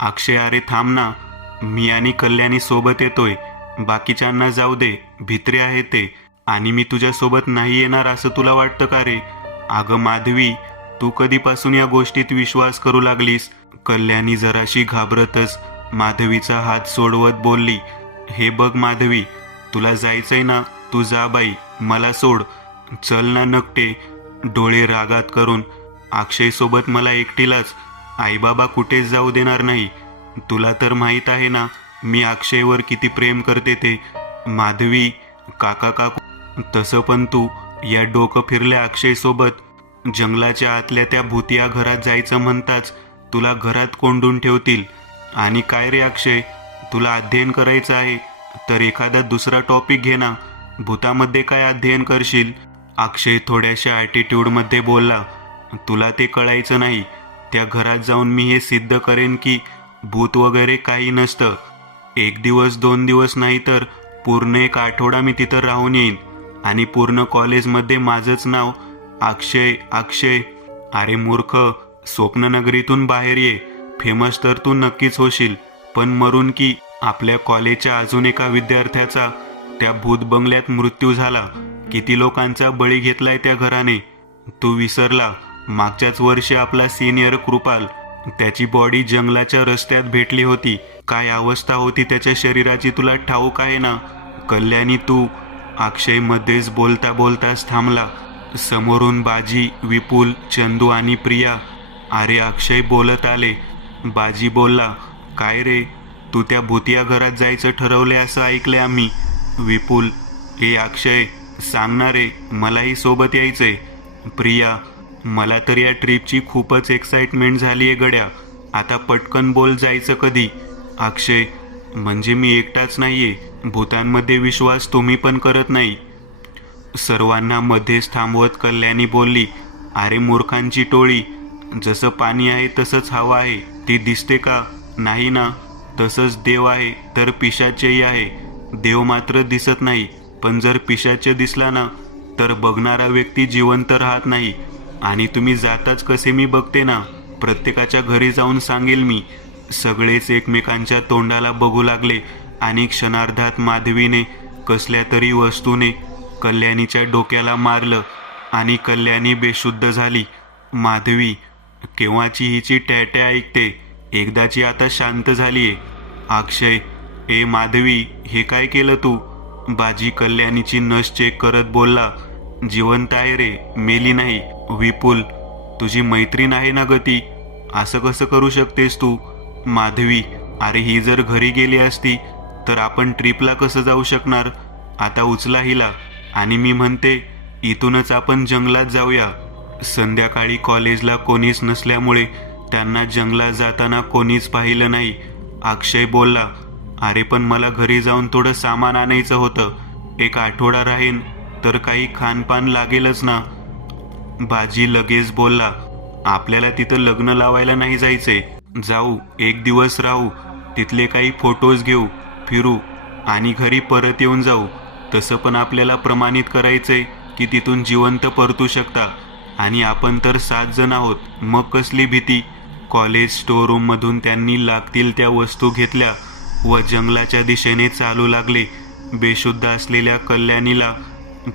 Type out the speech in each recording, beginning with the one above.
अक्षय अरे थांब ना, मी आणि कल्याणी सोबत येतोय. बाकीच्यांना जाऊ दे, भित्रे आहे ते. आणि मी तुझ्यासोबत नाही येणार असं तुला वाटतं का रे? अगं माधवी, तू कधीपासून या गोष्टीत विश्वास करू लागलीस? कल्याणी जराशी घाबरतच माधवीचा हात सोडवत बोलली, हे बघ माधवी, तुला जायचंय ना, तू जा बाई, मला सोड. चल ना नकटे. डोळे रागात करून, अक्षय सोबत मला एकटीलाच. आईबाबा कुठेच जाऊ देणार नाही. तुला तर माहीत आहे ना मी अक्षयवर किती प्रेम करते ते. माधवी, काका काकू, तसं पण तू या डोकं फिरल्या अक्षय सोबत जंगलाच्या आतल्या त्या भुतिया घरात जायचं म्हणताच तुला घरात कोंडून ठेवतील. आणि काय रे अक्षय, तुला अध्ययन करायचं आहे तर एखादा दुसरा टॉपिक घे ना. भूतामध्ये काय अध्ययन करशील? अक्षय थोड्याशा ॲटिट्यूडमध्ये बोलला, तुला ते कळायचं नाही. त्या घरात जाऊन मी हे सिद्ध करेन की भूत वगैरे काही नसतं. 1 दिवस 2 दिवस नाही तर पूर्ण 1 आठवडा मी तिथं राहून येईन. आणि पूर्ण कॉलेजमध्ये माझंच नाव अक्षय अक्षय. अरे मूर्ख, स्वप्ननगरीतून बाहेर ये. फेमस तर तू नक्कीच होशील, पण मरून की? आपल्या कॉलेजच्या अजून एका विद्यार्थ्याचा त्या भूत बंगल्यात मृत्यू झाला. किती लोकांचा बळी घेतलाय त्या घराने. तू विसरला? मागच्याच वर्षी आपला सिनियर कृपाल, त्याची बॉडी जंगलाच्या रस्त्यात भेटली होती. काय अवस्था होती त्याच्या शरीराची तुला ठाऊक आहे ना? कल्याणी तू. अक्षय मध्येच बोलता बोलताच थांबला. समोरून बाजी, विपुल, चंदू आणि प्रिया अरे अक्षय बोलत आले. बाजी बोलला, काय रे, तू त्या भुतिया घरात जायचं ठरवलंय असं ऐकलंय आम्ही. विपुल, हे अक्षय सांगणार रे, मलाही सोबत यायचंय. प्रिया, मला तर या ट्रिपची खूपच एक्साइटमेंट झाली आहे गड्या. आता पटकन बोल, जायचं कधी? अक्षय, म्हणजे मी एकटाच नाहीये, भूतांमध्ये विश्वास तुम्ही पण करत नाही. सर्वांना मध्येच थांबवत कल्याणी बोलली, अरे मूर्खांची टोळी, जसं पाणी आहे तसंच हवा आहे. ती दिसते का? नाही ना. तसंच देव आहे तर पिशाचेही आहे. देव मात्र दिसत नाही, पण जर पिशाच दिसला ना तर बघणारा व्यक्ती जिवंत राहत नाही. आणि तुम्ही जाताच कसे मी बघते ना, प्रत्येकाच्या घरी जाऊन सांगेल मी. सगळेच एकमेकांच्या तोंडाला बघू लागले आणि क्षणार्धात माधवीने कसल्या तरी वस्तूने कल्याणीच्या डोक्याला मारलं आणि कल्याणी बेशुद्ध झाली. माधवी, केव्हाची हिची टॅटॅ ऐकते, एकदाची आता शांत झालीये. अक्षय, ए माधवी, हे काय केलं तू? बाजी कल्याणीची नस चेक करत बोलला, जिवंत आहे रे, मेली नाही. विपुल, तुझी मैत्रीण आहे ना गती, असं कसं करू शकतेस तू? माधवी, अरे ही जर घरी गेली असती तर आपण ट्रिपला कसं जाऊ शकणार? आता उचला हिला. आणि मी म्हणते इथूनच आपण जंगलात जाऊया. संध्याकाळी कॉलेजला कोणीच नसल्यामुळे त्यांना जंगलात जाताना कोणीच पाहिलं नाही. अक्षय बोलला, अरे पण मला घरी जाऊन थोडं सामान आणायचं होतं. 1 आठवडा राहीन तर काही खानपान लागेलच ना. बाजी लगेच बोलला, आपल्याला तिथं लग्न लावायला नाही जायचंय. जाऊ, 1 दिवस राहू, तिथले काही फोटोज घेऊ, फिरू आणि घरी परत येऊन जाऊ. तसं पण आपल्याला प्रमाणित करायचंय की तिथून जिवंत परतू शकता. आणि आपण तर 7 जण आहोत, मग कसली भीती? कॉलेज स्टोअरूममधून त्यांनी लागतील त्या वस्तू घेतल्या व जंगलाच्या दिशेने चालू लागले. बेशुद्ध असलेल्या कल्याणीला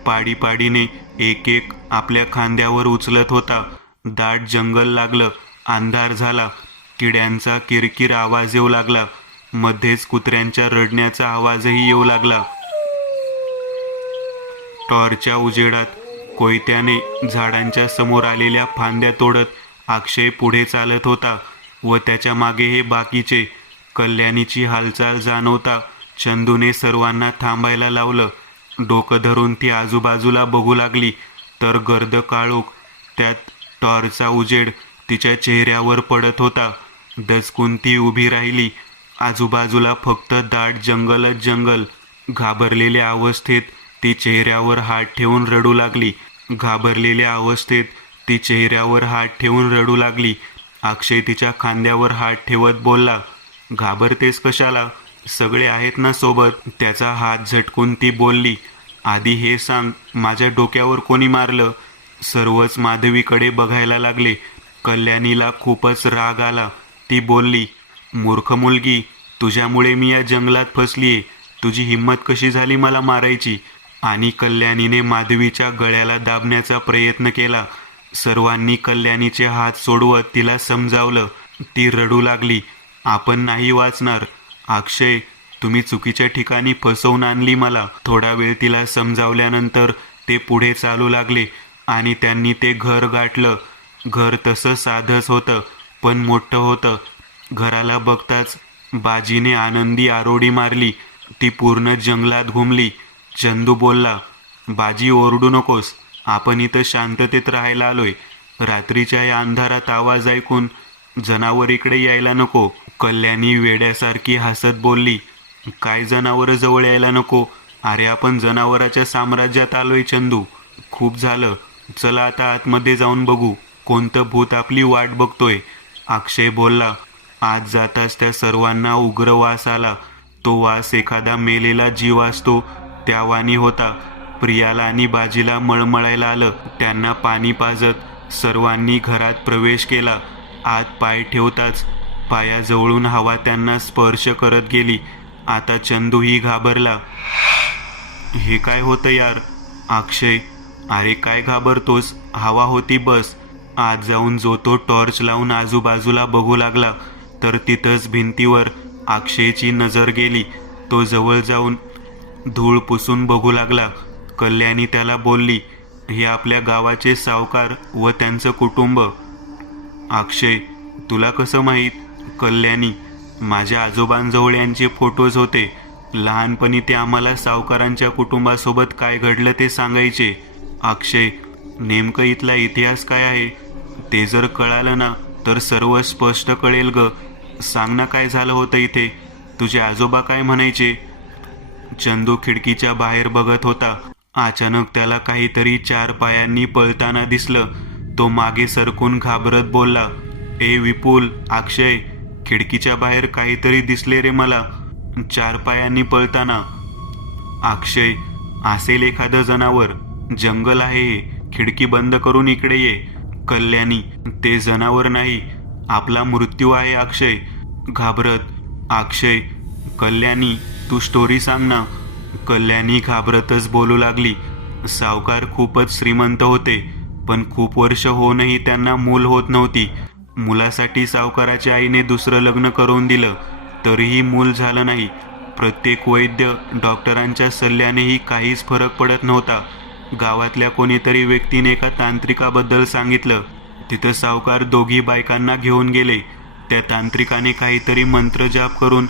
पाडीपाडीने एक एक आपल्या खांद्यावर उचलत होता. दाट जंगल लागलं, अंधार झाला. किड्यांचा किरकिर आवाज येऊ लागला. मध्येच कुत्र्यांच्या रडण्याचा आवाजही येऊ लागला. टॉर्चच्या उजेडात कोयत्याने झाडांच्या समोर आलेल्या फांद्या तोडत अक्षय पुढे चालत होता व त्याच्या मागे हे बाकीचे. कल्याणीची हालचाल जाणवता चंदूने सर्वांना थांबायला लावलं. डोकं धरून ती आजूबाजूला बघू लागली तर गर्द काळोख, त्यात टॉर्चचा उजेड तिच्या चेहऱ्यावर पडत होता. दचकून ती उभी राहिली. आजूबाजूला फक्त दाट जंगलच जंगल. घाबरलेल्या अवस्थेत ती चेहऱ्यावर हात ठेवून रडू लागली. घाबरलेल्या अवस्थेत ती चेहऱ्यावर हात ठेवून रडू लागली. अक्षय तिच्या खांद्यावर हात ठेवत बोलला, घाबरतेस कशाला? सगळे आहेत ना सोबत. त्याचा हात झटकून ती बोलली, आधी हे सांग, माझ्या डोक्यावर कोणी मारलं? सर्वच माधवीकडे बघायला लागले. कल्याणीला खूपच राग आला. ती बोलली, मूर्ख मुलगी, तुझ्यामुळे मी या जंगलात फसलीये. तुझी हिंमत कशी झाली मला मारायची? आणि कल्याणीने माधवीच्या गळ्याला दाबण्याचा प्रयत्न केला. सर्वांनी कल्याणीचे हात सोडवत तिला समजावलं. ती रडू लागली. आपण नाही वाचणार. अक्षय, तुम्ही चुकीच्या ठिकाणी फसवून आणली मला. थोडा वेळ तिला समजावल्यानंतर ते पुढे चालू लागले आणि त्यांनी ते घर गाठलं. घर तसं साधंच होतं, पण मोठं होतं. घराला बघताच बाजीने आनंदी आरोडी मारली. ती पूर्ण जंगलात घुमली. चंदू बोलला, बाजी, ओरडू नकोस. आपण इथं शांततेत राहायला आलोय. रात्रीच्या या अंधारात आवाज ऐकून जनावर इकडे यायला नको. कल्याणी वेड्यासारखी हसत बोलली, काय जनावर जवळ यायला नको? अरे आपण जनावराच्या साम्राज्यात आलोय चंदू. खूप झालं. चला आता आतमध्ये जाऊन बघू कोणतं भूत आपली वाट बघतोय. अक्षय बोलला. आत जाताच त्या सर्वांना उग्र वास आला. तो वास एखादा मेलेला जीव असतो त्या वाणी होता. प्रियाला आणि बाजीला मळमळायला आलं. त्यांना पाणी पाजत सर्वांनी घरात प्रवेश केला. आत पाय ठेवताच पायाजवळून हवा त्यांना स्पर्श करत गेली. आता चंदूही घाबरला. हे काय होतं यार? अक्षय, अरे काय घाबरतोस? हवा होती बस. आत जाऊन जो तो टॉर्च लावून आजूबाजूला बघू लागला तर तिथंच भिंतीवर अक्षयची नजर गेली. तो जवळ जाऊन धूळ पुसून बघू लागला. कल्याणी त्याला बोलली, हे आपल्या गावाचे सावकार व त्यांचं कुटुंब. अक्षय, तुला कसं माहीत? कल्याणी, माझ्या आजोबांजवळ यांचे फोटोज होते. लहानपणी ते आम्हाला सावकारांच्या कुटुंबासोबत काय घडलं ते सांगायचे. अक्षय, नेमकं इथला इतिहास काय आहे? ते जर कळालं ना तर सर्व स्पष्ट कळेल ग. सांग ना, काय झालं होतं इथे? तुझे आजोबा काय म्हणायचे? चंदू खिडकीच्या बाहेर बघत होता. अचानक त्याला काहीतरी 4 पायांनी पळताना दिसलं. तो मागे सरकून घाबरत बोलला, ए विपुल, अक्षय, खिडकीच्या बाहेर काहीतरी दिसले रे मला, 4 पायांनी पळताना. अक्षय, असेल एखादं जनावर. जंगल आहे हे. खिडकी बंद करून इकडे ये. कल्याणी, ते जनावर नाही, आपला मृत्यू आहे. अक्षय घाबरत, अक्षय, कल्याणी, तू स्टोरी सांग ना. कल्याणी घाबरतच बोलू लागली. सावकार खूपच श्रीमंत होते, पण खूप वर्ष होऊनही त्यांना मूल होत नव्हती. मुलासाठी सावकाराच्या आईने दुसरं लग्न करून दिलं, तरीही मूल झालं नाही. प्रत्येक वैद्य डॉक्टरांच्या सल्ल्यानेही काहीच फरक पडत नव्हता. गावातल्या कोणीतरी व्यक्तीने एका तांत्रिकाबद्दल सांगितलं. तिथं सावकार 2 बायकांना घेऊन गेले. त्या तांत्रिकाने काहीतरी मंत्र जाप करून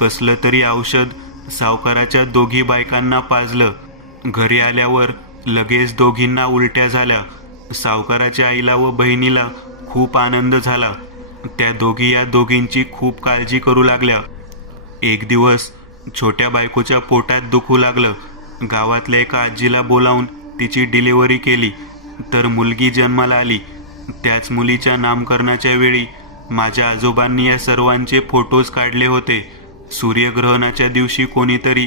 कसलं तरी औषध सावकाराच्या 2 बायकांना पाजलं. घरी आल्यावर लगेच दोघींना उलट्या झाल्या. सावकाराच्या आईला व बहिणीला खूप आनंद झाला. त्या दोघी या दोघींची खूप काळजी करू लागल्या. एक दिवस छोट्या बायकोच्या पोटात दुखू लागलं. गावातल्या एका आजीला बोलावून तिची डिलिव्हरी केली तर मुलगी जन्माला आली. त्याच मुलीच्या नामकरणाच्या वेळी माझ्या आजोबांनी या सर्वांचे फोटोज काढले होते. सूर्यग्रहणाच्या दिवशी कोणीतरी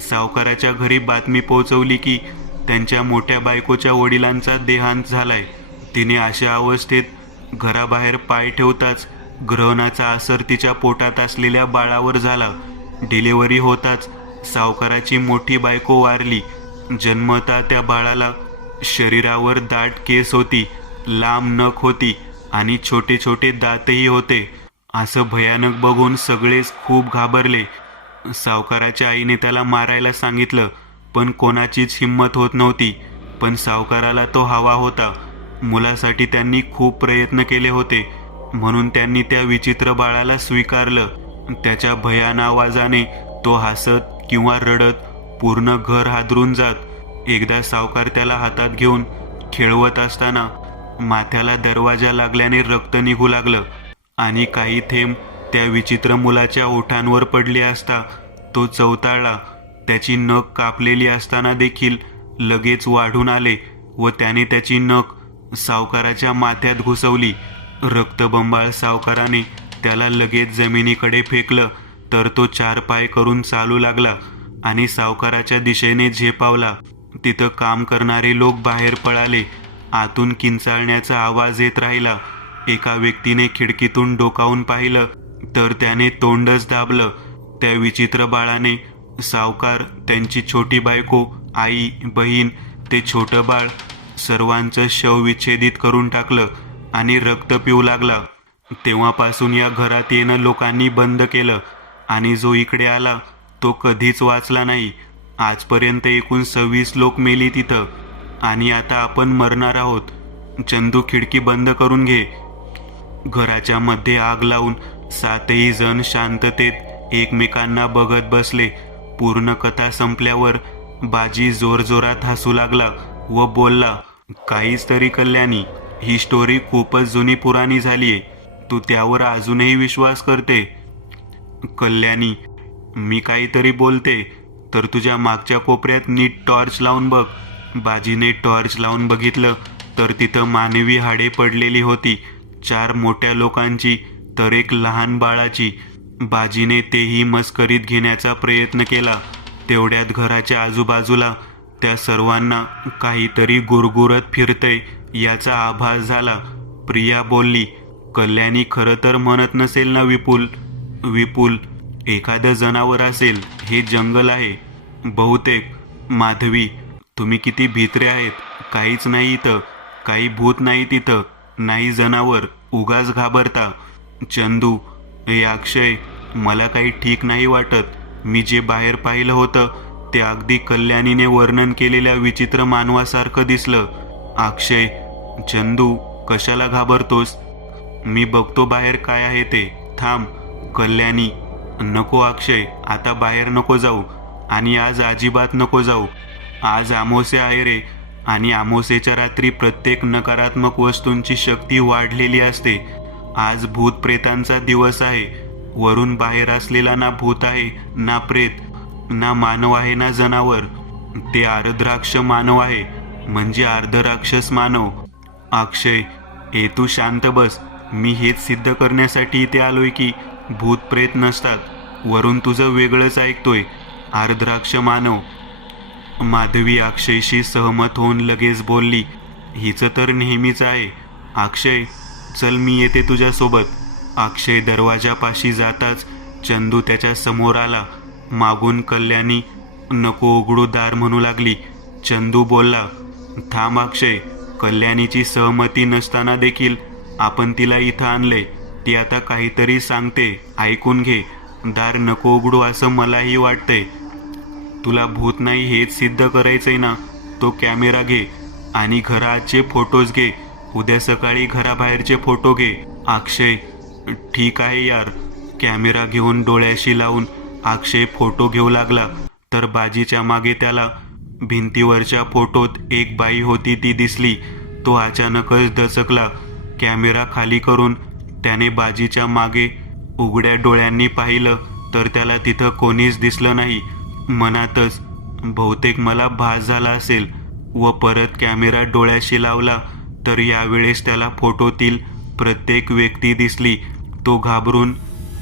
सावकाराच्या घरी बातमी पोहोचवली की त्यांच्या मोठ्या बायकोच्या वडिलांचा देहांत झालाय. तिने अशा अवस्थेत घराबाहेर पाय ठेवताच ग्रहणाचा असर तिच्या पोटात असलेल्या बाळावर झाला. डिलिव्हरी होताच सावकाराची मोठी बायको वारली. जन्मता त्या बाळाला शरीरावर दाट केस होती, लांब नख होती आणि छोटे छोटे दातही होते. असं भयानक बघून सगळेच खूप घाबरले. सावकाराच्या आईने त्याला मारायला सांगितलं, पण कोणाचीच हिंमत होत नव्हती. पण सावकाराला तो हवा होता. मुलासाठी त्यांनी खूप प्रयत्न केले होते, म्हणून त्यांनी त्या विचित्र बाळाला स्वीकारलं. त्याच्या भयान आवाजाने तो हसत किंवा रडत पूर्ण घर हादरून जात. एकदा सावकार त्याला हातात घेऊन खेळवत असताना माथ्याला दरवाजा लागल्याने रक्त निघू लागलं आणि काही थेंब त्या विचित्र मुलाच्या ओठांवर पडले असता तो चवताळला. त्याची नख कापलेली असताना देखील लगेच वाढून आले व त्याने त्याची नख सावकाराच्या माथ्यात घुसवली. रक्तबंबाळ सावकाराने त्याला लगेच जमिनीकडे फेकलं तर तो 4 पाय करून चालू लागला आणि सावकाराच्या दिशेने झेपावला. तिथं काम करणारे लोक बाहेर पळाले. आतून किंचाळण्याचा आवाज येत राहिला. एका व्यक्तीने खिडकीतून डोकावून पाहिलं तर त्याने तोंडच दाबलं. त्या विचित्र बाळाने सावकार, त्यांची छोटी बायको, आई, बहीण, ते छोटं बाळ सर्वांचं शव विच्छेदित करून टाकलं आणि रक्त पिऊ लागला. तेव्हापासून या घरात येणं लोकांनी बंद केलं आणि जो इकडे आला तो कधीच वाचला नाही. आजपर्यंत एकूण 26 लोक मेली तिथं आणि आता आपण मरणार आहोत. चंदू, खिडकी बंद करून घे. घराच्या मध्ये आग लावून 7ही जण शांततेत एकमेकांना बघत बसले. पूर्ण कथा संपल्यावर बाजी जोरजोरात हसू लागला व बोलला, काहीच तरी कल्याणी, ही स्टोरी खूपच जुनी पुराणी झालीये. तू त्यावर अजूनही विश्वास करते? कल्याणी, मी काहीतरी बोलते तर तुझ्या मागच्या कोपऱ्यात नीट टॉर्च लावून बघ. बाजीने टॉर्च लावून बघितलं तर तिथं मानवी हाडे पडलेली होती. 4 मोठ्या लोकांची तर एक लहान बाळाची. बाजीने तेही मस्करीत घेण्याचा प्रयत्न केला. तेवढ्यात घराच्या आजूबाजूला त्या सर्वांना काहीतरी गुरगुरत फिरतंय याचा आभास झाला. प्रिया बोलली, कल्याणी खरं तर म्हणत नसेल ना विपुल? विपुल, एखादं जनावर असेल. हे जंगल आहे बहुतेक. माधवी, तुम्ही किती भित्रे आहेत. काहीच नाही इथं, काही भूत नाही तिथं, नाही जनावर, उगाच घाबरता. चंदू, हे अक्षय, मला काही ठीक नाही वाटत. मी जे बाहेर पाहिलं होतं ते अगदी कल्याणीने वर्णन केलेल्या विचित्र मानवासारखं दिसलं. अक्षय, चंदू, कशाला घाबरतोस? मी बघतो बाहेर काय आहे ते. थांब. कल्याणी, नको अक्षय, आता बाहेर नको जाऊ. आणि आज अजिबात नको जाऊ. आज अमावास्या आहे रे, आणि अमावास्येच्या रात्री प्रत्येक नकारात्मक वस्तूंची शक्ती वाढलेली असते. आज भूत प्रेतांचा दिवस आहे. वरून बाहेर असलेला ना भूत आहे, ना प्रेत, ना मानव आहे, ना जनावर. ते अर्धराक्ष मानव आहे, म्हणजे अर्धराक्षस मानव. अक्षय, हे तू शांत बस. मी हेच सिद्ध करण्यासाठी इथे आलोय की भूत प्रेत नसतात. वरून तुझं वेगळंच ऐकतोय. अर्धराक्ष मानव. माधवी अक्षयशी सहमत होऊन लगेच बोलली, हिचं तर नेहमीच आहे. अक्षय, चल, मी येते तुझ्यासोबत. अक्षय दरवाजापाशी जाताच चंदू त्याच्या समोर आला. मागून कल्याणी नको उघडू दार म्हणू लागली. चंदू बोलला, थांब अक्षय, कल्याणीची सहमती नसताना देखील आपण तिला इथं आणले. ती आता काहीतरी सांगते, ऐकून घे. दार नको उघडू असं मलाही वाटतंय. तुला भूत नाही हेच सिद्ध करायचंय ना? तो कॅमेरा घे आणि घराचे फोटोज घे. उद्या सकाळी घराबाहेरचे फोटो घे. अक्षय, ठीक आहे यार. कॅमेरा घेऊन डोळ्याशी लावून अक्षय फोटो घेऊ लागला तर बाजीच्या मागे त्याला भिंतीवरच्या फोटोत एक बाई होती ती दिसली. तो अचानकच दचकला. कॅमेरा खाली करून त्याने बाजीच्या मागे उघड्या डोळ्यांनी पाहिलं तर त्याला तिथं कोणीच दिसलं नाही. मनातच बहुतेक मला भास झाला असेल व परत कॅमेरा डोळ्याशी लावला तर यावेळेस त्याला फोटोतील प्रत्येक व्यक्ती दिसली. तो घाबरून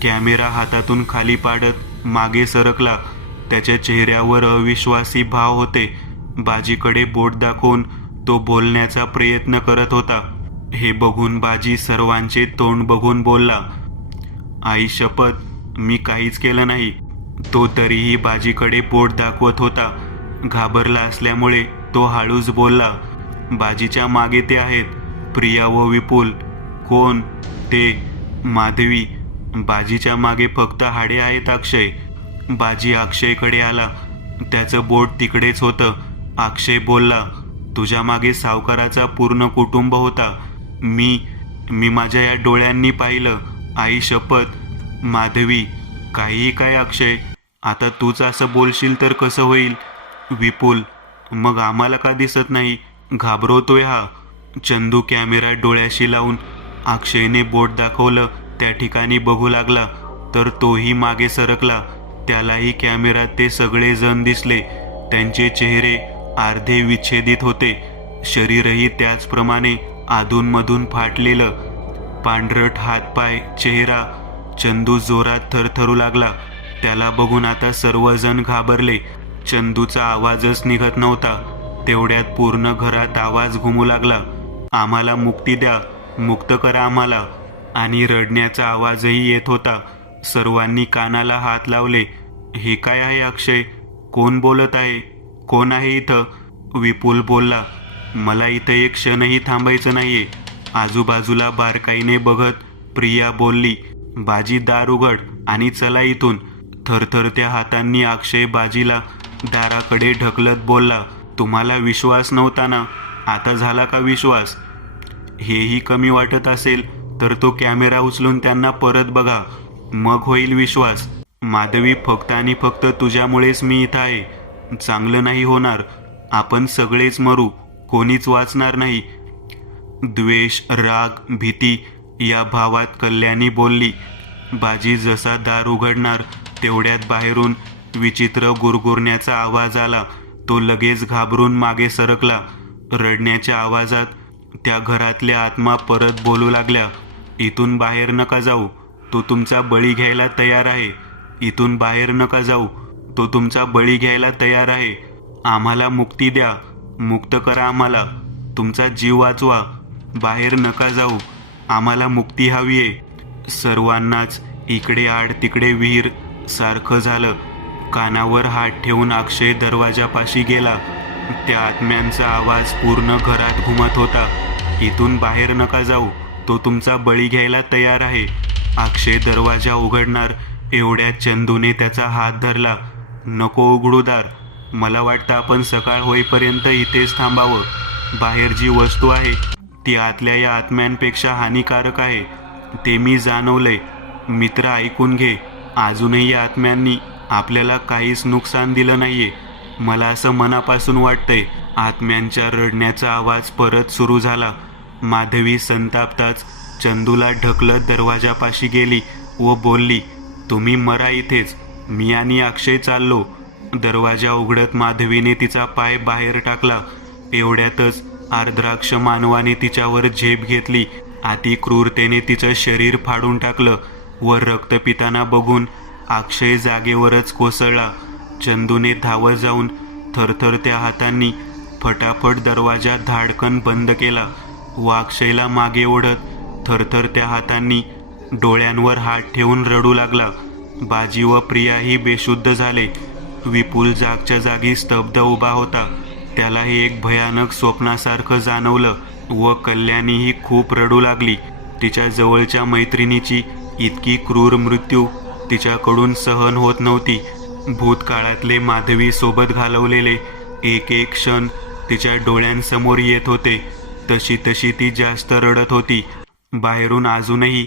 कॅमेरा हातातून खाली पाडत मागे सरकला. त्याच्या चेहऱ्यावर अविश्वासी भाव होते. बाजीकडे बोट दाखवून तो बोलण्याचा प्रयत्न करत होता. हे बघून बाजी सर्वांचे तोंड बघून बोलला, आई शपथ, मी काहीच केलं नाही. तो तरीही बाजीकडे बोट दाखवत होता. घाबरला असल्यामुळे तो हळूच बोलला, बाजीच्या मागे ते आहेत, प्रिया व विपुल. कोण ते? माधवी, बाजीच्या मागे फक्त हाडे आहेत अक्षय. बाजी अक्षयकडे आला. त्याचं बोट तिकडेच होतं. अक्षय बोलला, तुझ्या मागे सावकाराचा पूर्ण कुटुंब होता. मी माझ्या या डोळ्यांनी पाहिलं, आई शपथ. माधवी, काहीही काय अक्षय, आता तूच असं बोलशील तर कसं होईल? विपुल, मग आम्हाला का दिसत नाही? घाबरवतोय हा. चंदू कॅमेरा डोळ्याशी लावून अक्षयने बोट दाखवलं त्या ठिकाणी बघू लागला तर तोही मागे सरकला. त्यालाही कॅमेरात ते सगळे जण दिसले. त्यांचे चेहरे अर्धे विच्छेदित होते. शरीरही त्याचप्रमाणे अधूनमधून फाटलेलं. पांढरट हातपाय, चेहरा. चंदू जोरात थरथरू लागला. त्याला बघून आता सर्वजण घाबरले. चंदूचा आवाजच निघत नव्हता. तेवढ्यात पूर्ण घरात आवाज घुमू लागला, आम्हाला मुक्ती द्या, मुक्त करा आम्हाला. आणि रडण्याचा आवाजही येत होता. सर्वांनी कानाला हात लावले. हे काय आहे अक्षय? कोण बोलत आहे? कोण आहे इथं? विपुल बोलला. मला इथं एक क्षणही थांबायचं नाहीये. आजूबाजूला बारकाईने बघत प्रिया बोलली. बाजी दार उघड आणि चला इथून. थरथरत्या हातांनी अक्षय बाजीला दाराकडे ढकलत बोलला. तुम्हाला विश्वास नव्हता ना? आता झाला का विश्वास? हेही कमी वाटत असेल तर तो कॅमेरा उचलून त्यांना परत बघा, मग होईल विश्वास. माधवी, फक्त आणि फक्त तुझ्यामुळेच मी इथं आहे. चांगलं नाही होणार. आपण सगळेच मरू. कोणीच वाचणार नाही. द्वेष, राग, भीती या भावात कल्याणी बोलली. बाजी जसा दार उघडणार तेवढ्यात बाहेरून विचित्र गुरगुरण्याचा आवाज आला. तो लगेच घाबरून मागे सरकला. रडण्याच्या आवाजात त्या घरातल्या आत्मा परत बोलू लागल्या. इथून बाहेर नका जाऊ. तो तुमचा बळी घ्यायला तयार आहे. इथून बाहेर नका जाऊ. तो तुमचा बळी घ्यायला तयार आहे. आम्हाला मुक्ती द्या. मुक्त करा आम्हाला. तुमचा जीव वाचवा. बाहेर नका जाऊ. आम्हाला मुक्ती हवी आहे. सर्वांनाच इकडे आड तिकडे विहीर सारखं झालं. कानावर हात ठेवून अक्षय दरवाजापाशी गेला. त्या आत्म्यांचा आवाज पूर्ण घरात घुमत होता. इथून बाहेर नका जाऊ. तो तुमचा बळी घ्यायला तयार आहे. अक्षय दरवाजा उघडणार एवढ्यात चंदूने त्याचा हात धरला. नको उघडू दार. मला वाटतं आपण सकाळ होईपर्यंत इथेच थांबावं. बाहेर जी वस्तू आहे ती आतल्या या आत्म्यांपेक्षा हानिकारक आहे. ते मी जाणवलंय. मित्र, ऐकून घे. अजूनही या आत्म्यांनी आपल्याला काहीच नुकसान दिलं नाहीये. मला असं मनापासून वाटतंय. आत्म्यांच्या रडण्याचा आवाज परत सुरू झाला. माधवी संतापताच चंदूला ढकलत दरवाजापाशी गेली व बोलली, तुम्ही मरा इथेच. मी आणि अक्षय चाललो. दरवाजा उघडत माधवीने तिचा पाय बाहेर टाकला. एवढ्यातच आर्द्राक्ष मानवाने तिच्यावर झेप घेतली. अति क्रूरतेने तिचं शरीर फाडून टाकलं व रक्त पिताना बघून अक्षय जागेवरच कोसळला. चंदूने धावत जाऊन थरथरत्या हातांनी फटाफट दरवाजा धाडकन बंद केला व अक्षयला मागे ओढत थरथरत्या हातांनी डोळ्यांवर हात ठेवून रडू लागला. बाजी व प्रियाही बेशुद्ध झाले. विपुल जागच्या जागी स्तब्ध उभा होता. त्यालाही एक भयानक स्वप्नासारखं जाणवलं व कल्याणीही खूप रडू लागली. तिच्या जवळच्या मैत्रिणीची इतकी क्रूर मृत्यू तिच्याकडून सहन होत नव्हती. भूतकाळातले माधवी सोबत घालवलेले एक एक क्षण तिच्या डोळ्यांसमोर येत होते. तशी तशी ती जास्त रडत होती. बाहेरून अजूनही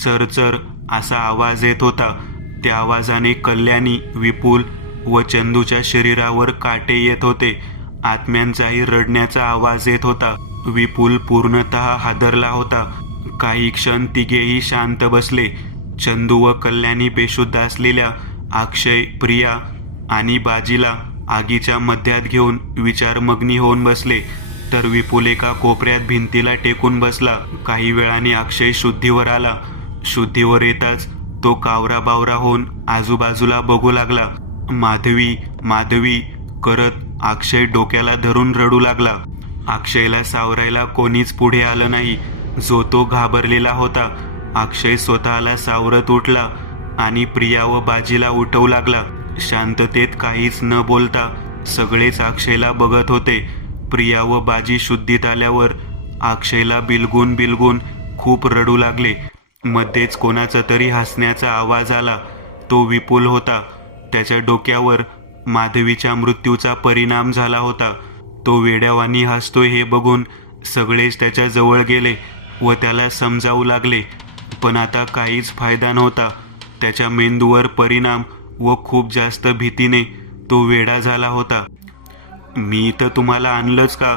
चरचर असा आवाज येत होता. त्या आवाजाने कल्याणी, विपुल व चंदूच्या शरीरावर काटे येत होते. आत्म्यांचाही रडण्याचा आवाज येत होता. विपुल पूर्णतः हादरला होता. काही क्षण तिघेही शांत बसले. चंदू व कल्याणी बेशुद्ध असलेल्या अक्षय, प्रिया आणि बाजीला आगीच्या मध्यात घेऊन विचारमग्नी होऊन बसले. तर विपुल एका कोपऱ्यात भिंतीला टेकून बसला. काही वेळाने अक्षय शुद्धीवर आला. शुद्धीवर येताच तो कावरा बावरा होऊन आजूबाजूला बघू लागला. माधवी, माधवी करत अक्षय डोक्याला धरून रडू लागला. अक्षयला सावरायला कोणीच पुढे आलं नाही. जो तो घाबरलेला होता. अक्षय स्वतःला सावरत उठला आणि प्रिया व बाजीला उठवू लागला. शांततेत काहीच न बोलता सगळेच अक्षयला बघत होते. प्रिया व बाजी शुद्धीत आल्यावर अक्षयला बिलगून बिलगून खूप रडू लागले. मध्येच कोणाचा तरी हसण्याचा आवाज आला. तो विपुल होता. त्याच्या डोक्यावर माधवीच्या मृत्यूचा परिणाम झाला होता. तो वेड्यावानी हसतोय हे बघून सगळेच त्याच्या जवळ गेले व त्याला समजावू लागले. पण आता काहीच फायदा नव्हता. त्याच्या मेंदूवर परिणाम व खूप जास्त भीतीने तो वेडा झाला होता. मी तर तुम्हाला आणलंच का?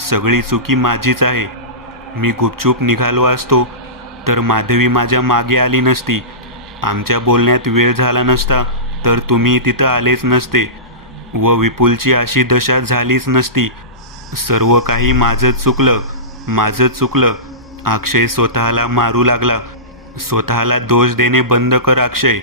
सगळी चुकी माझीच आहे. मी गुपचूप निघालो असतो तर माधवी माझ्या मागे आली नसती. आमच्या बोलण्यात वेळ झाला नसता तर तुम्ही तिथं आलेच नसते व विपुलची अशी दशा झालीच नसती. सर्व काही माझंच चुकलं. अक्षय स्वतःला मारू लागला. स्वतःला दोष देणे बंद कर अक्षय.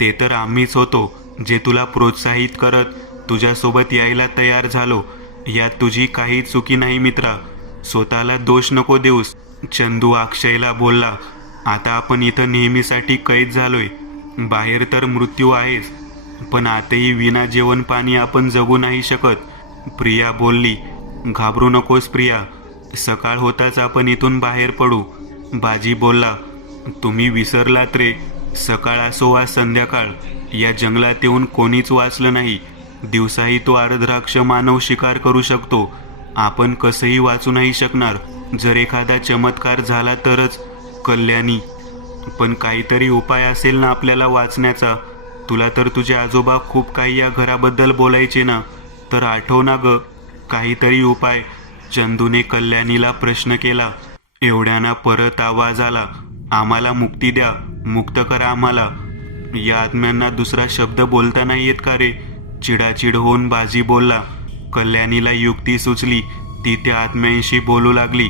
ते तर आम्हीच होतो जे तुला प्रोत्साहित करत तुझ्यासोबत यायला तयार झालो. यात तुझी काही चुकी नाही मित्रा. स्वतःला दोष नको देऊस. चंदू अक्षयला बोलला. आता आपण इथं नेहमीसाठी कैद झालोय. बाहेर तर मृत्यू आहेच, पण आतही विना जेवण पाणी आपण जगू नाही शकत. प्रिया बोलली. घाबरू नकोस प्रिया, सकाळ होताच आपण इथून बाहेर पडू. बाजी बोलला. तुम्ही विसरलात रे, सकाळ असो वा संध्याकाळ, या जंगलात येऊन कोणीच वाचलं नाही. दिवसाही तो आर्द्राक्ष मानव शिकार करू शकतो. आपण कसंही वाचू नाही शकणार. जर एखादा चमत्कार झाला तरच. कल्याणी, पण काहीतरी उपाय असेल ना आपल्याला वाचण्याचा. तुला तर तुझे आजोबा खूप काही या घराबद्दल बोलायचे ना, तर आठव ना ग काहीतरी उपाय. चंदूने कल्याणीला प्रश्न केला. एवढ्याना परत आवाज आला. आम्हाला मुक्ती द्या, मुक्त करा आम्हाला. या आत्म्यांना दुसरा शब्द बोलता नाही येत का रे? चिडाचिड होऊन बाजी बोलला. कल्याणीला युक्ती सुचली. ती त्या आत्म्यांशी बोलू लागली.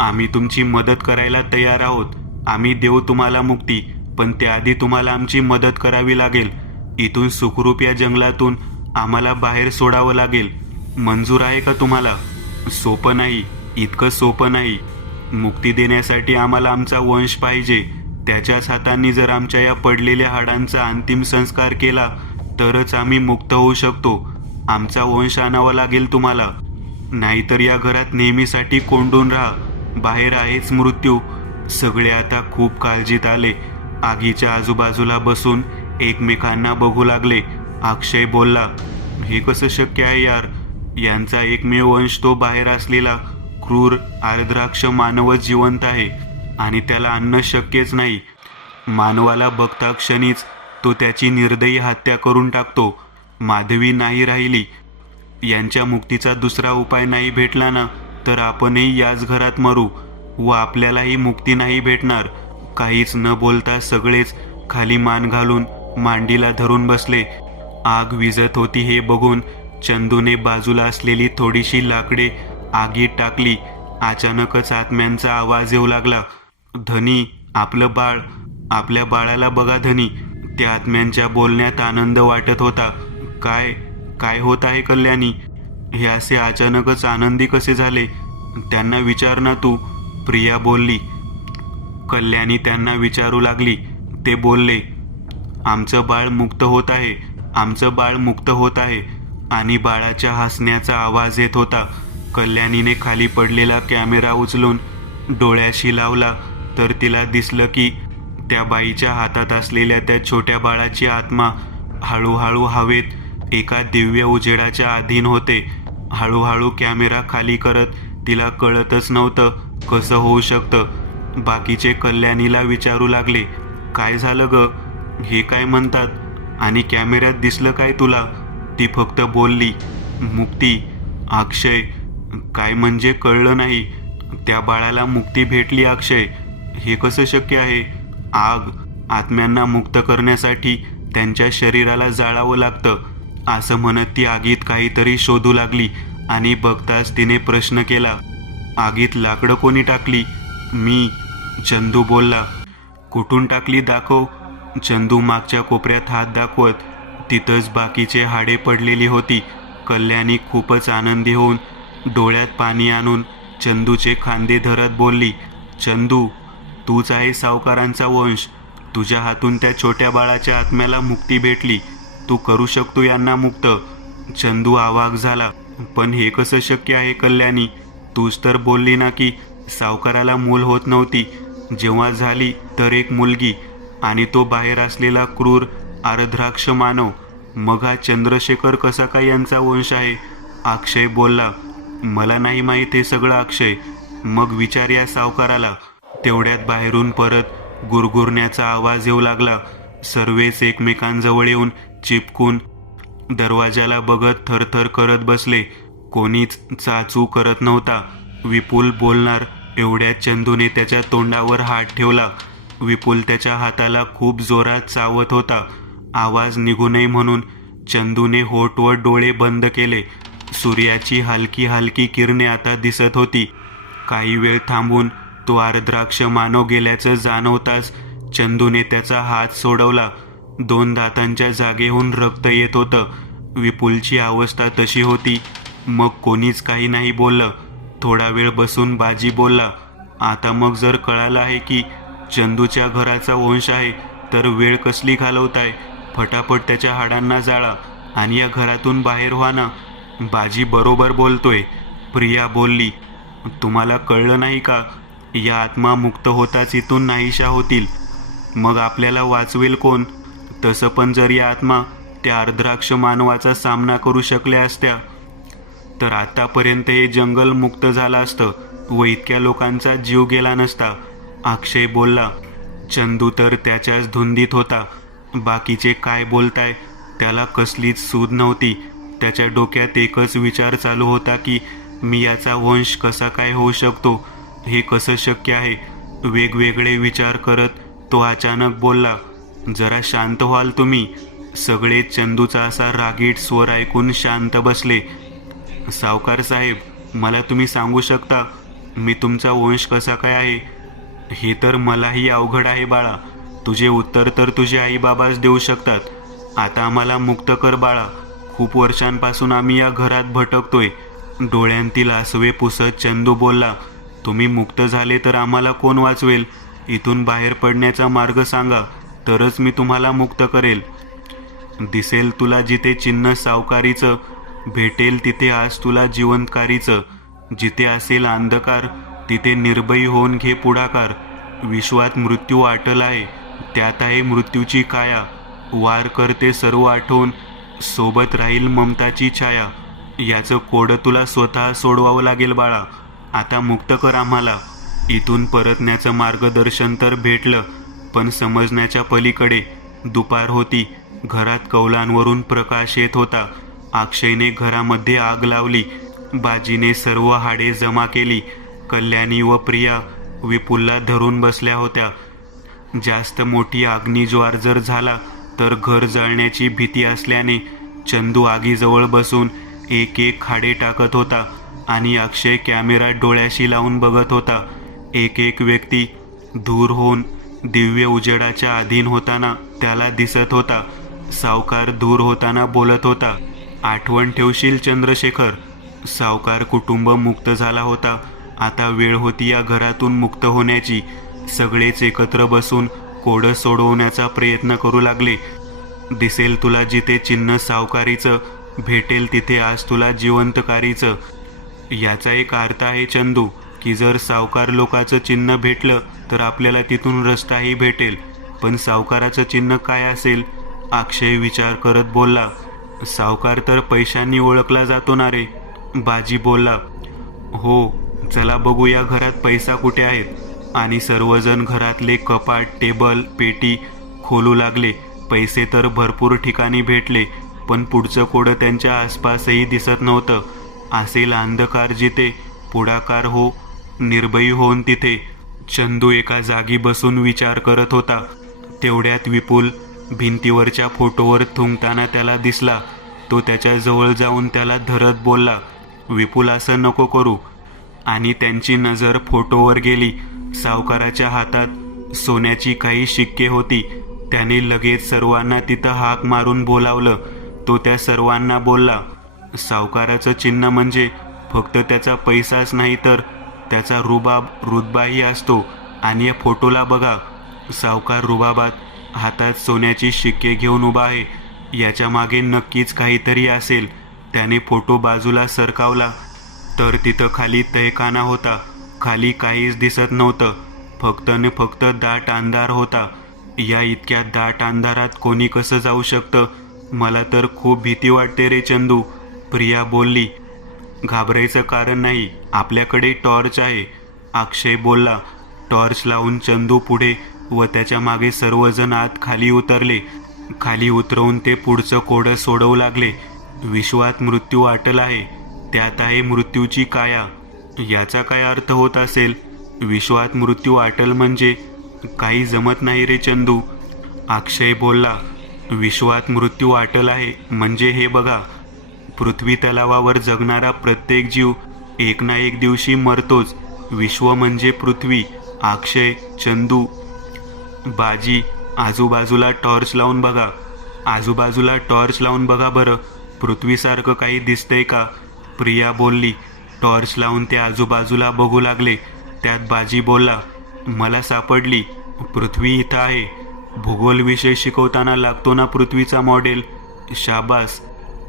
आम्ही तुमची मदत करायला तयार आहोत. आम्ही देऊ तुम्हाला मुक्ती, पण त्याआधी तुम्हाला आमची मदत करावी लागेल. इथून सुखरूप या जंगलातून आम्हाला बाहेर सोडावं लागेल. मंजूर आहे का तुम्हाला? सोपं नाही, इतकं सोपं नाही. मुक्ती देण्यासाठी आम्हाला आमचा वंश पाहिजे. त्याच्याच हातांनी जर आमच्या या पडलेल्या हाडांचा अंतिम संस्कार केला तरच आम्ही मुक्त होऊ शकतो. आमचा वंश आणावा लागेल तुम्हाला, नाहीतर या घरात नेहमीसाठी कोंडून राहा. बाहेर आहेच मृत्यू. सगळे आता खूप काळजीत आले. आगीच्या आजूबाजूला बसून एकमेकांना बघू लागले. अक्षय बोलला. हे कसं शक्य आहे यार? यांचा एकमेव वंश तो बाहेर असलेला क्रूर आर्द्राक्ष मानवच जिवंत आहे आणि त्याला आणणं शक्यच नाही. मानवाला बघता क्षणीच तो त्याची निर्दयी हत्या करून टाकतो. माधवी नाही राहिली. यांच्या मुक्तीचा दुसरा उपाय नाही भेटला ना, तर आपणही याच घरात मरू व आपल्यालाही मुक्ती नाही भेटणार. काहीच न बोलता सगळेच खाली मान घालून मांडीला धरून बसले. आग विझत होती हे बघून चंदूने बाजूला असलेली थोडीशी लाकडे आगीत टाकली. अचानकच आत्म्यांचा आवाज येऊ लागला. धनी, आपलं बाळ, आपल्या बाळाला बघा धनी. त्या आत्म्यांच्या बोलण्यात आनंद वाटत होता. काय काय होत आहे कल्याणी? हे असे अचानकच आनंदी कसे झाले? त्यांना विचार ना तू, प्रिया बोलली. कल्याणी त्यांना विचारू लागली. ते बोलले, आमचं बाळ मुक्त होत आहे, आमचं बाळ मुक्त होत आहे. आणि बाळाच्या हसण्याचा आवाज येत होता. कल्याणीने खाली पडलेला कॅमेरा उचलून डोळ्याशी लावला तर तिला दिसलं की त्या बाईच्या हातात असलेल्या त्या छोट्या बाळाची आत्मा हळूहळू हवेत एका दिव्य उजेडाच्या अधीन होते. हळूहळू कॅमेरा खाली करत तिला कळतच नव्हतं कसं होऊ शकतं. बाकीचे कल्याणीला विचारू लागले, काय झालं ग? हे काय म्हणतात? आणि कॅमेऱ्यात दिसलं काय तुला? ती फक्त बोलली, मुक्ती. अक्षय, काय म्हणजे कळलं नाही. त्या बाळाला मुक्ती भेटली अक्षय. हे कसं शक्य आहे? आग, आत्म्यांना मुक्त करण्यासाठी त्यांच्या शरीराला जाळावं लागतं, असं म्हणत ती आगीत काहीतरी शोधू लागली. आणि बघताच तिने प्रश्न केला, आगीत लाकडं कोणी टाकली? मी. चंदू बोलला. कुठून टाकली दाखव. चंदू मागच्या कोपऱ्यात हात दाखवत. तिथंच बाकीचे हाडे पडलेली होती. कल्याणी खूपच आनंदी होऊन डोळ्यात पाणी आणून चंदूचे खांदे धरत बोलली, चंदू, तूच आहे सावकारांचा वंश. तुझ्या हातून त्या छोट्या बाळाच्या आत्म्याला मुक्ती भेटली. तू करू शकतो यांना मुक्त. चंदू आवाक झाला. पण हे कसं शक्य आहे कल्याणी? तूच तर बोलली ना की सावकाराला मूल होत नव्हती. जेव्हा झाली तर एक मुलगी, आणि तो बाहेर असलेला क्रूर आर्द्राक्ष मानव. मग हा चंद्रशेखर कसा काय यांचा वंश आहे? अक्षय बोलला. मला नाही माहीत हे सगळं अक्षय. मग विचार या सावकाराला. तेवढ्यात बाहेरून परत गुरगुरण्याचा आवाज येऊ लागला. सर्वेच एकमेकांजवळ येऊन चिपकून दरवाजाला बघत थरथर करत बसले. कोणीच चाचू करत नव्हता. विपुल बोलणार एवढ्यात चंदूने त्याच्या तोंडावर हात ठेवला. विपुल त्याच्या हाताला खूप जोरात चावत होता. आवाज निघू नये म्हणून चंदूने होठ व डोळे बंद केले. सूर्याची हलकी हलकी किरणे आता दिसत होती. काही वेळ थांबून तो आर्द्राक्ष मानव गेल्याचं जाणवताच चंदूने त्याचा हात सोडवला. 2 दातांच्या जागेहून रक्त येत होतं. विपुलची अवस्था तशी होती. मग कोणीच काही नाही बोललं. थोडा वेळ बसून बाजी बोलला, आता मग जर कळालं आहे की चंदूच्या घराचा वंश आहे, तर वेळ कसली घालवताय? फटाफट त्याच्या हाडांना जाळा आणि या घरातून बाहेर व्हा ना. बाजी बरोबर बोलतोय, प्रिया बोलली. तुम्हाला कळलं नाही का? या आत्मा मुक्त होताच इथून नाहीशा होतील. मग आपल्याला वाचवेल कोण? तसं पण जर या आत्मा त्या अर्धराक्ष मानवाचा सामना करू शकल्या असत्या तर आतापर्यंत हे जंगल मुक्त झालं असतं व इतक्या लोकांचा जीव गेला नसता, अक्षय बोलला. चंदू तर त्याच्याच धुंदीत होता. बाकीचे काय बोलताय त्याला कसलीच सूद नव्हती. त्याच्या डोक्यात एकच विचार चालू होता की मी याचा वंश कसा काय होऊ शकतो, हे कसं शक्य आहे. वेगवेगळे विचार करत तो अचानक बोलला, जरा शांत व्हाल तुम्ही? सगळे चंदूचा असा रागीट स्वर ऐकून शांत बसले. सावकार साहेब, मला तुम्ही सांगू शकता मी तुमचा वंश कसा काय आहे? हे तर मलाही अवघड आहे बाळा. तुझे उत्तर तर तुझे आईबाबाच देऊ शकतात. आता आम्हाला मुक्त कर बाळा. खूप वर्षांपासून आम्ही या घरात भटकतोय. डोळ्यांतील आसवे पुसत चंदू बोलला. तुम्ही मुक्त झाले तर आम्हाला कोण वाचवेल? इथून बाहेर पडण्याचा मार्ग सांगा, तरच मी तुम्हाला मुक्त करेल. दिसेल तुला जिथे चिन्ह सावकारीचं, भेटेल तिथे आज तुला जिवंतकारीचं. जिथे असेल अंधकार तिथे निर्भयी होऊन घे पुढाकार. विश्वात मृत्यू अटल आहे, त्यात आहे मृत्यूची काया. वार करते सर्व आठवून, सोबत राहील ममताची छाया. याचं कोडं तुला स्वतः सोडवावं लागेल बाळा. आता मुक्त कर आम्हाला. इथून परतण्याचं मार्गदर्शन तर भेटलं, पण समजण्याच्या पलीकडे. दुपार होती. घरात कौलांवरून प्रकाश येत होता. अक्षयने घरामध्ये आग लावली. बाजीने सर्व हाडे जमा केली. कल्याणी व प्रिया विपुलला धरून बसल्या होत्या. जास्त मोठी अग्निज्वार जर झाला तर घर जळण्याची भीती असल्याने चंदू आगीजवळ बसून एक एक हाडे टाकत होता आणि अक्षय कॅमेरा डोळ्याशी लावून बघत होता. एक एक व्यक्ती दूर होऊन दिव्य उजेडाच्या अधीन होताना त्याला दिसत होता. सावकार दूर होताना बोलत होता, आठवण ठेवशील चंद्रशेखर? सावकार कुटुंब मुक्त झाला होता. आता वेळ होती या घरातून मुक्त होण्याची. सगळेच एकत्र बसून कोडं सोडवण्याचा प्रयत्न करू लागले. दिसेल तुला जिथे चिन्ह सावकारीचं, भेटेल तिथे आज तुला जिवंतकारीचं. याचा एक अर्थ आहे चंदू की जर सावकार लोकाचं चिन्ह भेटलं तर आपल्याला तिथून रस्ताही भेटेल. पण सावकाराचं चिन्ह काय असेल? अक्षय विचार करत बोलला. सावकार तर पैशांनी ओळखला जातो ना रे. बाजी बोलला. हो, चला बघू या घरात पैसा कुठे आहेत. आणि सर्वजण घरातले कपाट, टेबल, पेटी खोलू लागले. पैसे तर भरपूर ठिकाणी भेटले, पण पुढचं कोडं त्यांच्या आसपासही दिसत नव्हतं. असेल अंधकार जिथे, पुढाकार हो निर्भयी होऊन तिथे. चंदू एका जागी बसून विचार करत होता. तेवढ्यात विपुल भिंतीवरच्या फोटोवर थुंकताना त्याला दिसला. तो त्याच्या जवळ जाऊन त्याला धरत बोलला, विपुल असं नको करू. आणि त्यांची नजर फोटोवर गेली. सावकाराच्या हातात सोन्याची काही शिक्के होती. त्याने लगेच सर्वांना तिथं हाक मारून बोलावलं. तो त्या सर्वांना बोलला, सावकाराचं चिन्ह म्हणजे फक्त त्याचा पैसाच नाही तर त्याचा रुबाब, रुतबाही असतो. आणि या फोटोला बघा. सावकार रुबाबात हातात सोन्याची शिक्के घेऊन उभा आहे. याच्या मागे नक्कीच काहीतरी असेल. त्याने फोटो बाजूला सरकावला तर तिथं खाली तहखाना होता. खाली काहीच दिसत नव्हतं. फक्त न फक्त दाट अंधार होता. या इतक्या दाट अंधारात कोणी कसं जाऊ शकतं? मला तर खूप भीती वाटते रे चंदू, प्रिया बोलली. घाबरायचं कारण नाही, आपल्याकडे टॉर्च आहे, अक्षय बोलला. टॉर्च लावून चंदू पुढे व त्याच्या मागे सर्वजण आत खाली उतरले. खाली उतरवून ते पुढचं कोडं सोडवू लागले. विश्वात मृत्यू अटल आहे, त्यात आहे मृत्यूची काया. याचा काय अर्थ होत असेल? विश्वात मृत्यू अटल म्हणजे काही जमत नाही रे चंदू, अक्षय बोलला. विश्वात मृत्यू अटल आहे म्हणजे हे बघा, पृथ्वी तलावावर जगणारा प्रत्येक जीव एक ना एक दिवशी मरतोच. विश्व म्हणजे पृथ्वी. अक्षय, चंदू, बाजी, आजूबाजूला टॉर्च लावून बघा. आजूबाजूला टॉर्च लावून बघा बरं, पृथ्वीसारखं काही दिसतंय का? प्रिया बोलली. टॉर्च लावून ते आजूबाजूला बघू लागले. त्यात बाजी बोलला, मला सापडली. पृथ्वी इथं आहे. भूगोल विषय शिकवताना लागतो ना पृथ्वीचा मॉडेल. शाबास.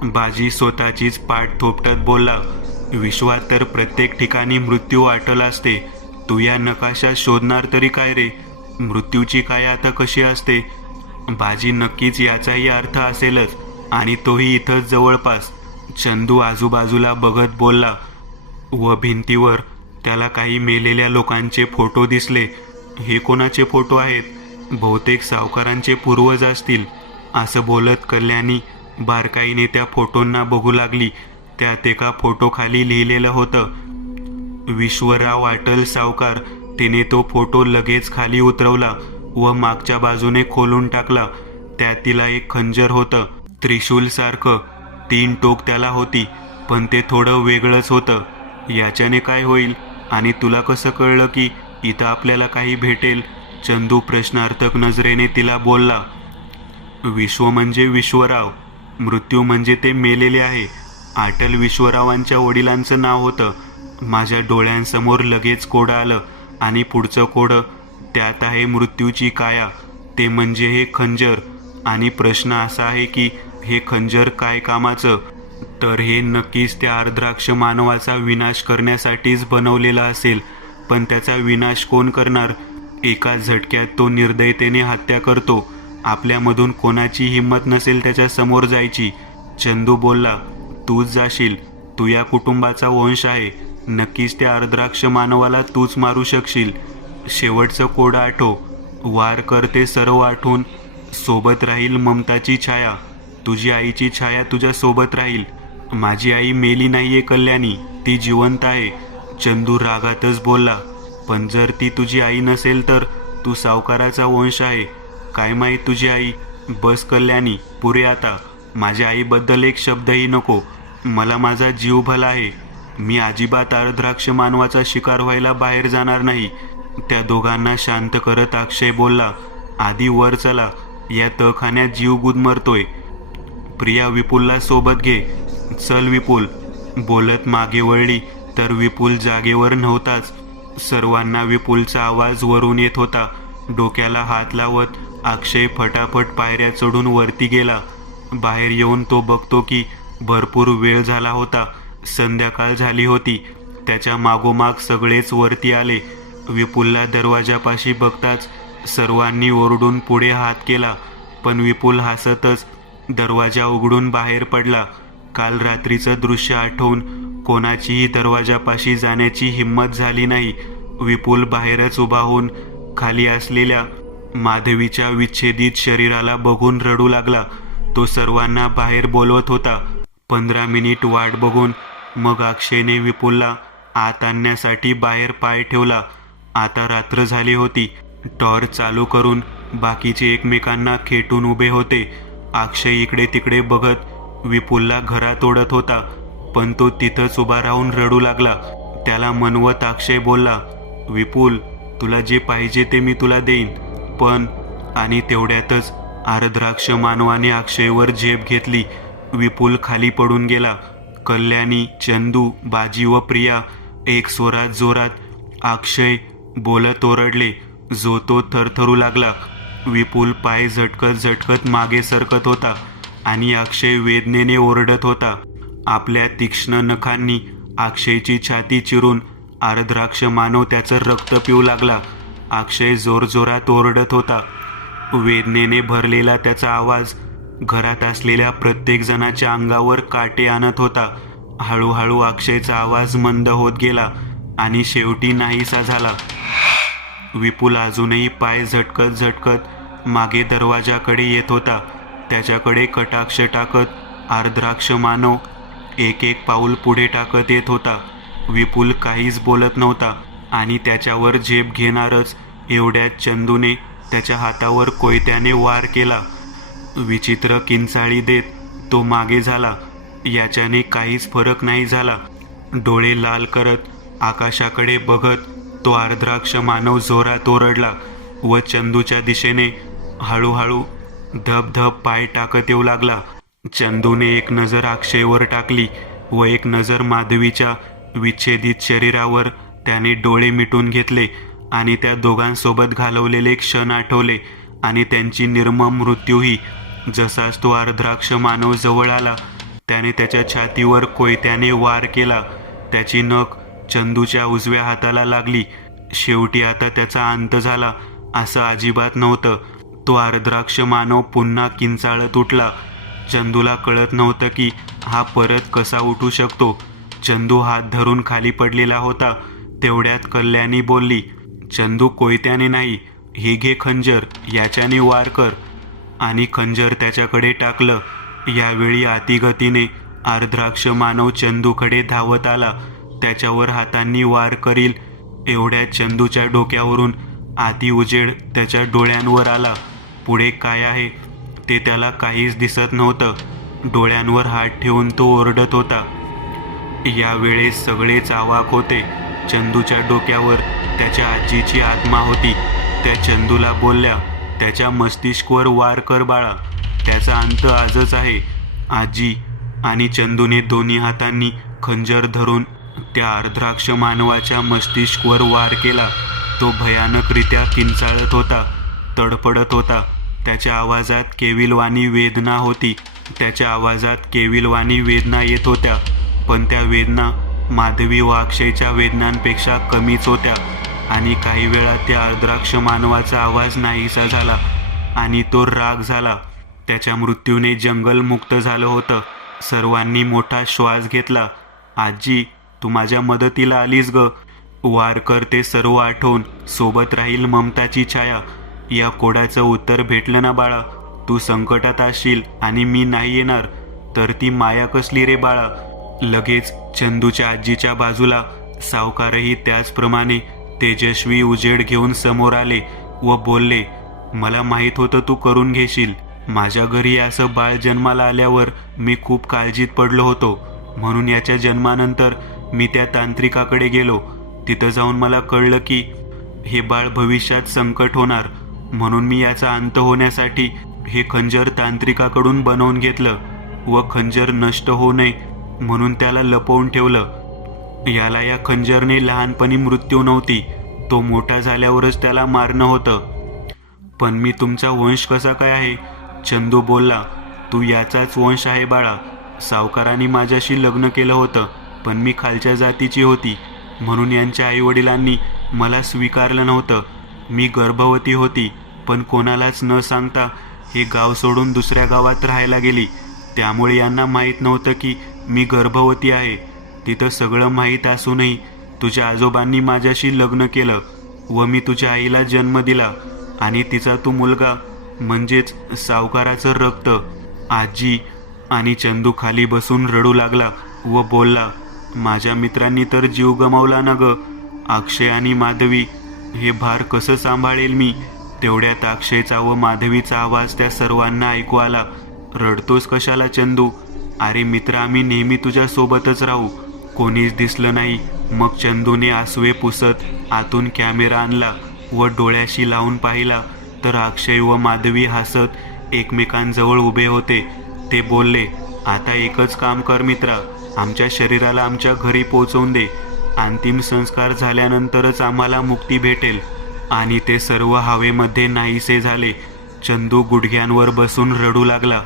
बाजी स्वतःचीच पाठ थोपटत बोलला. विश्वात तर प्रत्येक ठिकाणी मृत्यू अटल असते. तू या नकाशात शोधणार तरी काय रे? मृत्यूची काय आता कशी असते? बाजी नक्कीच याचाही अर्थ असेलच, आणि तोही इथंच जवळपास. चंदू आजूबाजूला बघत बोलला. व भिंतीवर त्याला काही मेलेल्या लोकांचे फोटो दिसले. हे कोणाचे फोटो आहेत? बहुतेक सावकारांचे पूर्वज असतील. असं बोलत कल्याणी बारकाईने त्या फोटोंना बघू लागली. त्यात एका फोटोखाली लिहिलेलं होतं, विश्वराव अटल सावकार. तिने तो फोटो लगेच खाली उतरवला व मागच्या बाजूने खोलून टाकला. त्यात तिला एक खंजर होतं, त्रिशूल सारखं. 3 टोक त्याला होती, पण ते थोडं वेगळंच होतं. याच्याने काय होईल? आणि तुला कसं कळलं की इथं आपल्याला काही भेटेल? चंदू प्रश्नार्थक नजरेने तिला बोलला. विश्व म्हणजे विश्वराव, मृत्यू म्हणजे ते मेलेले आहे. अटल विश्वरावांच्या वडिलांचं नाव होतं. माझ्या डोळ्यांसमोर लगेच कोडं आलं, आणि पुढचं कोडं, त्यात आहे मृत्यूची काया, ते म्हणजे हे खंजर. आणि प्रश्न असा आहे की हे खंजर काय कामाचं? तर हे नक्कीच त्या अर्द्राक्ष मानवाचा विनाश करण्यासाठीच बनवलेलं असेल. पण त्याचा विनाश कोण करणार? एका झटक्यात तो निर्दयतेने हत्या करतो. आपल्यामधून कोणाची हिंमत नसेल त्याच्या समोर जायची. चंदू बोलला. तूच जाशील. तू या कुटुंबाचा वंश आहे. नक्कीच त्या अर्द्राक्ष मानवाला तूच मारू शकशील. शेवटचं कोड आठव. वार करते सर्व आठवून. सोबत राहील ममताची छाया. तुझी आईची छाया तुझ्या सोबत राहील. माझी आई मेली नाहीये कल्याणी, ती जिवंत आहे. चंदू रागातच बोलला. पण जर ती तुझी आई नसेल तर? तू सावकाराचा वंश आहे. काय माहीत तुझी आई? बस कल्याणी, पुरे आता. माझ्या आईबद्दल एक शब्दही नको. मला माझा जीव भला आहे. मी अजिबात अर्द्राक्ष मानवाचा शिकार व्हायला बाहेर जाणार नाही. त्या दोघांना शांत करत अक्षय बोलला. आधी वर चला, या तहखान्यात जीव गुदमरतोय. प्रिया विपुलला सोबत घे. चल विपुल. बोलत मागे वळली तर विपुल जागेवर नव्हताच. सर्वांना विपुलचा आवाज वरून येत होता. डोक्याला हात लावत अक्षय फटाफट पायऱ्या चढून वरती गेला. बाहेर येऊन तो बघतो की भरपूर वेळ झाला होता. संध्याकाळ झाली होती. त्याच्या मागोमाग सगळेच वरती आले. विपुलला दरवाजापाशी बघताच सर्वांनी ओरडून पुढे हात केला. पण विपुल हसतच दरवाजा उघडून बाहेर पडला. काल रात्रीचं दृश्य आठवून कोणाचीही दरवाजापाशी जाण्याची हिंमत झाली नाही. विपुल बाहेरच उभा होऊन खाली असलेल्या माधवीच्या विच्छेदित शरीराला बघून रडू लागला. तो सर्वांना बाहेर बोलवत होता. 15 मिनिट वाट बघून मग अक्षयने विपुलला आत आणण्यासाठी बाहेर पाय ठेवला. आता रात्र झाली होती. टॉर्च चालू करून बाकीचे एकमेकांना खेटून उभे होते. अक्षय इकडे तिकडे बघत विपुलला घरात ओढत होता, पण तो तिथंच उभा राहून रडू लागला. त्याला मनवत अक्षय बोलला, विपुल, तुला जे पाहिजे ते मी तुला देईन, पण. आणि तेवढ्यातच आर्द्राक्ष मानवाने अक्षयवर झेप घेतली. विपुल खाली पडून गेला. कल्याणी, चंदू, बाजी व प्रिया एक स्वरात जोरात अक्षय बोलत ओरडले. जो तो थरथरू लागला. विपुल पाय झटकत झटकत मागे सरकत होता आणि अक्षय वेदनेने ओरडत होता. आपल्या तीक्ष्ण नखांनी अक्षयची छाती चिरून आर्द्राक्ष मानव त्याचं रक्त पिऊ लागला. अक्षय जोरजोरात ओरडत होता. वेदनेने भरलेला त्याचा आवाज घरात असलेल्या प्रत्येक जणाच्या अंगावर काटे आणत होता. हळूहळू अक्षयचा आवाज मंद होत गेला आणि शेवटी नाहीसा झाला. विपुल अजूनही पाय झटकत झटकत मागे दरवाजाकडे येत होता. त्याच्याकडे कटाक्ष टाकत आर्द्राक्ष मानव एक एक पाऊल पुढे टाकत येत होता. विपुल काहीच बोलत नव्हता आणि त्याच्यावर झेप घेणारच एवढ्यात चंदूने त्याच्या हातावर कोयत्याने वार केला. विचित्र किंचाळी देत तो मागे झाला. याच्याने काहीच फरक नाही झाला. डोळे लाल करत आकाशाकडे बघत तो आर्द्राक्ष मानव जोरात ओरडला व चंदूच्या दिशेने हळूहळू धबधब पाय टाकत येऊ लागला. चंदूने एक नजर अक्षयवर टाकली व एक नजर माधवीच्या विच्छेदित शरीरावर. त्याने डोळे मिटून घेतले आणि त्या दोघांसोबत घालवलेले क्षण आठवले आणि त्यांची निर्मम मृत्यूही. जसाच तो अर्धराक्ष मानव जवळ आला त्याने त्याच्या छातीवर कोयत्याने वार केला. त्याची नख चंदूच्या उजव्या हाताला लागली. शेवटी आता त्याचा अंत झाला असं अजिबात नव्हतं. तो अर्धराक्ष मानव पुन्हा किंचाळत उठला. चंदूला कळत नव्हतं की हा परत कसा उठू शकतो. चंदू हात धरून खाली पडलेला होता. तेवढ्यात कल्याणी बोलली, चंदू कोयत्याने नाही, ही घे खंजर, याच्याने वार कर. आणि खंजर त्याच्याकडे टाकलं. यावेळी अतिगतीने अर्धराक्ष मानव चंदूकडे धावत आला. त्याच्यावर हातांनी वार करील एवढ्यात चंदूच्या डोक्यावरून अति उजेड त्याच्या डोळ्यांवर आला. पुढे काय आहे ते त्याला काहीच दिसत नव्हतं. डोळ्यांवर हात ठेवून तो ओरडत होता. यावेळेस सगळेच अवाक होते. चंदूच्या डोक्यावर त्याच्या आजीची आत्मा होती. त्या चंदूला बोलल्या, त्याच्या मस्तिष्कवर वार कर बाळा, त्याचा अंत आजच आहे. आजी आणि चंदूने दोन्ही हातांनी खंजर धरून त्या अर्धराक्ष मानवाच्या मस्तिष्कवर वार केला. तो भयानकरित्या किंचाळत होता, तडफडत होता. त्याच्या आवाजात केविलवाणी वेदना होती. त्याच्या आवाजात केविलवाणी वेदना येत होत्या, पण त्या वेदना माधवी व अक्षयच्या वेदनांपेक्षा कमीच होत्या. आणि काही वेळा त्या अर्धराक्ष मानवाचा आवाज नाहीसा झाला आणि तो राग झाला. त्याच्या मृत्यूने जंगल मुक्त झालं होतं. सर्वांनी मोठा श्वास घेतला. आजी, तू माझ्या मदतीला आलीस ग. वार कर ते सर्व आठवून सोबत राहील ममताची छाया. या कोडाचं उत्तर भेटलं ना बाळा. तू संकटात असशील आणि मी नाही येणार तर ती माया कसली रे बाळा. लगेच चंदूच्या आजीच्या बाजूला सावकारही त्याचप्रमाणे तेजस्वी उजेड घेऊन समोर आले व बोलले, मला माहीत होतं तू करून घेशील. माझ्या घरी असं बाळ जन्माला आल्यावर मी खूप काळजीत पडलो होतो. म्हणून याच्या जन्मानंतर मी त्या तांत्रिकाकडे गेलो. तिथं जाऊन मला कळलं की हे बाळ भविष्यात संकट होणार. म्हणून मी याचा अंत होण्यासाठी हे खंजर तांत्रिकाकडून बनवून घेतलं व खंजर नष्ट होऊ नये म्हणून त्याला लपवून ठेवलं. याला या खंजरने लहानपणी मृत्यू नव्हती, तो मोठा झाल्यावरच त्याला मारणं होतं. पण मी तुमचा वंश कसा काय आहे? चंदू बोलला, तू याचाच वंश आहे बाळा. सावकारांनी माझ्याशी लग्न केलं होतं, पण मी खालच्या जातीची होती म्हणून यांच्या आईवडिलांनी मला स्वीकारलं नव्हतं. मी गर्भवती होती, पण कोणालाच न सांगता हे गाव सोडून दुसऱ्या गावात राहायला गेली. त्यामुळे यांना माहीत नव्हतं की मी गर्भवती आहे. तिथं सगळं माहीत असूनही तुझ्या आजोबांनी माझ्याशी लग्न केलं व मी तुझ्या आईला जन्म दिला आणि तिचा तू मुलगा म्हणजेच सावकाराचं रक्त. आजी आणि चंदू खाली बसून रडू लागला व बोलला, माझ्या मित्रांनी तर जीव गमावला ना ग. अक्षय आणि माधवी, हे भार कसं सांभाळेल मी? तेवढ्यात अक्षयचा व माधवीचा आवाज त्या सर्वांना ऐकू आला. रडतोस कशाला चंदू? अरे मित्र, आम्ही नेहमी तुझ्या सोबतच राहू. कोणीच दिसलं नाही. मग चंदूने आसवे पुसत आतून कॅमेरा आणला व डोळ्याशी लावून पाहिला तर अक्षय व माधवी हसत एकमेकांजवळ उभे होते. ते बोलले, आता एकच काम कर मित्रा, आमच्या शरीराला आमच्या घरी पोचवून दे. अंतिम संस्कार झाल्यानंतरच आम्हाला मुक्ती भेटेल. आणि ते सर्व हवेमध्ये नाहीसे झाले. चंदू गुडघ्यांवर बसून रडू लागला.